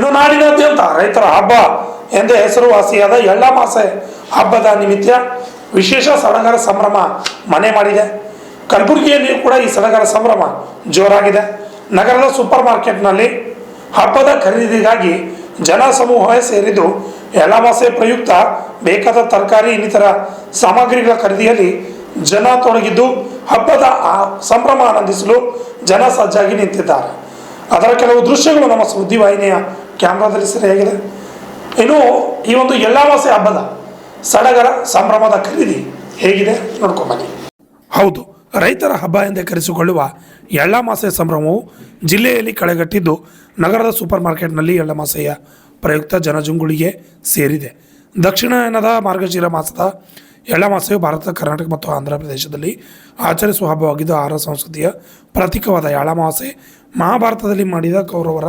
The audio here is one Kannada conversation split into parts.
ಇನ್ನು ನಾಡಿನಾದ್ಯಂತ ರೈತರ ಹಬ್ಬ ಎಂದೇ ಹೆಸರುವಾಸಿಯಾದ ಎಳ್ಳಮಾಸೆ ಹಬ್ಬದ ನಿಮಿತ್ತ ವಿಶೇಷ ಸಡಗರ ಸಂಭ್ರಮ ಮನೆ ಮಾಡಿದೆ. ಕಲಬುರಗಿಯಲ್ಲಿಯೂ ಕೂಡ ಈ ಸಡಗರ ಸಂಭ್ರಮ ಜೋರಾಗಿದೆ. ನಗರದ ಸೂಪರ್ ಮಾರ್ಕೆಟ್ನಲ್ಲಿ ಹಬ್ಬದ ಖರೀದಿಗಾಗಿ ಜನ ಸಮೂಹವೇ ಸೇರಿದ್ದು ಎಳ್ಳಮಾಸೆ ಪ್ರಯುಕ್ತ ಬೇಕಾದ ತರಕಾರಿ ಇನ್ನಿತರ ಸಾಮಗ್ರಿಗಳ ಖರೀದಿಯಲ್ಲಿ ಜನ ತೊಡಗಿದ್ದು ಹಬ್ಬದ ಸಂಭ್ರಮ ಆನಂದಿಸಲು ಜನ ಸಜ್ಜಾಗಿ ನಿಂತಿದ್ದಾರೆ. ಅದರ ಕೆಲವು ದೃಶ್ಯಗಳು ನಮ್ಮ ಸುದ್ದಿವಾಹಿನಿಯ ಕ್ಯಾಮ್ರಾದಲ್ಲಿ ಸೆರೆಯಾಗಿದೆ. ಇನ್ನು ಈ ಒಂದು ಎಳ್ಳಮಾಸೆ ಹಬ್ಬದ ಸಡಗರ ಸಂಭ್ರಮದ ಖರೀದಿ ಹೇಗಿದೆ ನೋಡ್ಕೊಂಬನ್ನಿ. ಹೌದು, ರೈತರ ಹಬ್ಬ ಎಂದೇ ಕರೆಸಿಕೊಳ್ಳುವ ಎಳ್ಳಮಾಸೆ ಸಂಭ್ರಮವು ಜಿಲ್ಲೆಯಲ್ಲಿ ಕಳೆಗಟ್ಟಿದ್ದು ನಗರದ ಸೂಪರ್ ಮಾರ್ಕೆಟ್ನಲ್ಲಿ ಎಳ್ಳಮಾಸೆಯ ಪ್ರಯುಕ್ತ ಜನಜಂಗುಳಿಗೆ ಸೇರಿದೆ. ದಕ್ಷಿಣಾಯನದ ಮಾರ್ಗಶಿರ ಮಾಸದ ಎಳ್ಳಮಾಸೆಯು ಭಾರತ, ಕರ್ನಾಟಕ ಮತ್ತು ಆಂಧ್ರ ಪ್ರದೇಶದಲ್ಲಿ ಆಚರಿಸುವ ಹಬ್ಬವಾಗಿದ್ದು ಆಹಾರ ಸಂಸ್ಕೃತಿಯ ಪ್ರತೀಕವಾದ ಎಳ್ಳಮಾಸೆ ಮಹಾಭಾರತದಲ್ಲಿ ಮಾಡಿದ ಕೌರವರ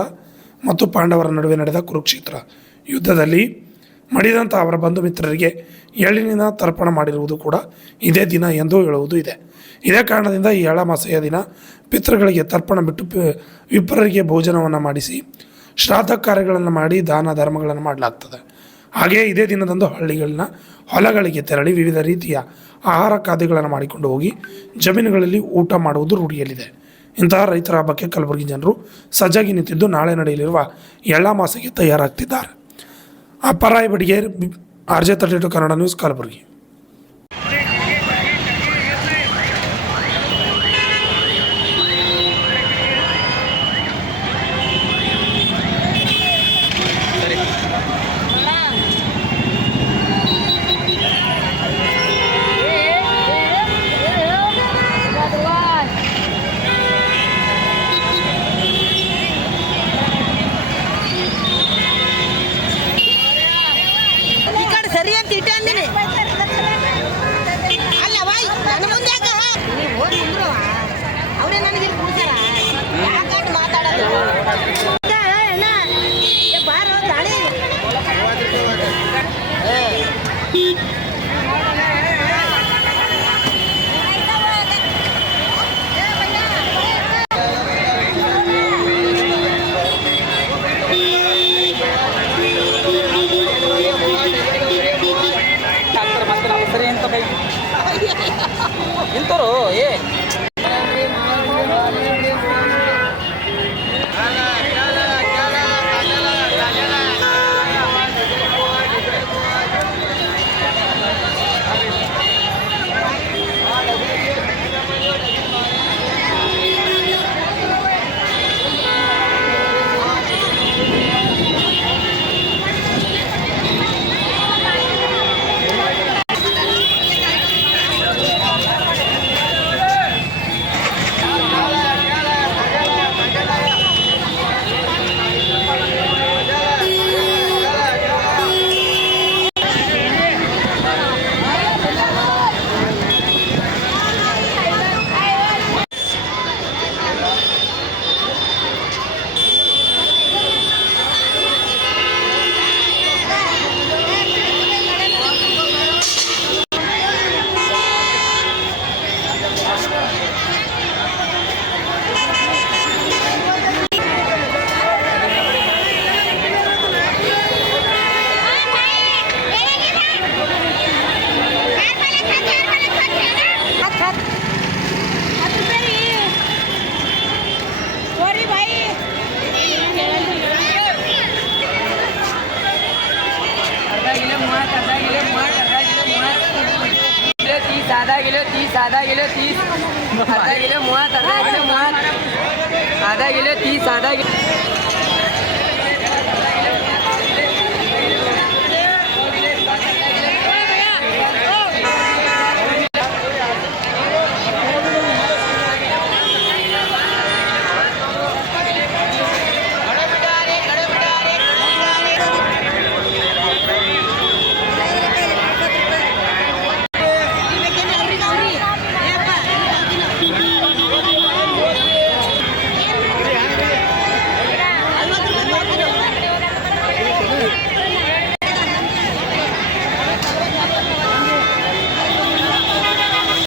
ಮತ್ತು ಪಾಂಡವರ ನಡುವೆ ನಡೆದ ಕುರುಕ್ಷೇತ್ರ ಯುದ್ಧದಲ್ಲಿ ಮಡಿದಂಥ ಅವರ ಬಂಧು ಮಿತ್ರರಿಗೆ ಎಳ್ಳಿನ ತರ್ಪಣ ಮಾಡಿರುವುದು ಕೂಡ ಇದೇ ದಿನ ಎಂದು ಹೇಳುವುದು ಇದೆ. ಇದೇ ಕಾರಣದಿಂದ ಈ ಎಳ್ಳಮಾಸೆಯ ದಿನ ಪಿತೃಗಳಿಗೆ ತರ್ಪಣ ಬಿಟ್ಟು ವಿಪ್ರರಿಗೆ ಭೋಜನವನ್ನು ಮಾಡಿಸಿ ಶ್ರಾದ್ದ ಕಾರ್ಯಗಳನ್ನು ಮಾಡಿ ದಾನ ಧರ್ಮಗಳನ್ನು ಮಾಡಲಾಗ್ತದೆ. ಹಾಗೆಯೇ ಇದೇ ದಿನದಂದು ಹಳ್ಳಿಗಳನ್ನ ಹೊಲಗಳಿಗೆ ತೆರಳಿ ವಿವಿಧ ರೀತಿಯ ಆಹಾರ ಖಾದ್ಯಗಳನ್ನು ಮಾಡಿಕೊಂಡು ಹೋಗಿ ಜಮೀನುಗಳಲ್ಲಿ ಊಟ ಮಾಡುವುದು ರೂಢಿಯಲ್ಲಿದೆ. ಇಂತಹ ರೈತರ ಹಬ್ಬಕ್ಕೆ ಕಲಬುರಗಿ ಜನರು ಸಜ್ಜಾಗಿ ನಿಂತಿದ್ದು ನಾಳೆ ನಡೆಯಲಿರುವ ಎಳ್ಳಮಾಸೆಗೆ ತಯಾರಾಗ್ತಿದ್ದಾರೆ. ಅಪ್ಪರಾಯ್ ಬಡಿಗೇರ್, RJ32 ಕನ್ನಡ ನ್ಯೂಸ್, ಕಲಬುರಗಿ. ಸರಿ ಅಂತ ಇಟ್ಟಂದಿನಿ ಅಲ್ಲ ಬಾಯ್ ನನ್ನ ಮುಂದೆ ನೀವು ಹೋಗಿ ನಿಂದ್ರು ಅವರೇ ನನಗೆ ಇಲ್ಲಿ ಕೂಡ್ತಾರ ಯಾಕಂತ ಮಾತಾಡೋದು ಬಾರೋ ದಾಳಿ ಇಂತರು ಏ आधा किलो 30 आधा किलो 30 आधा किलो 30 आधा किलो 30 आधा किलो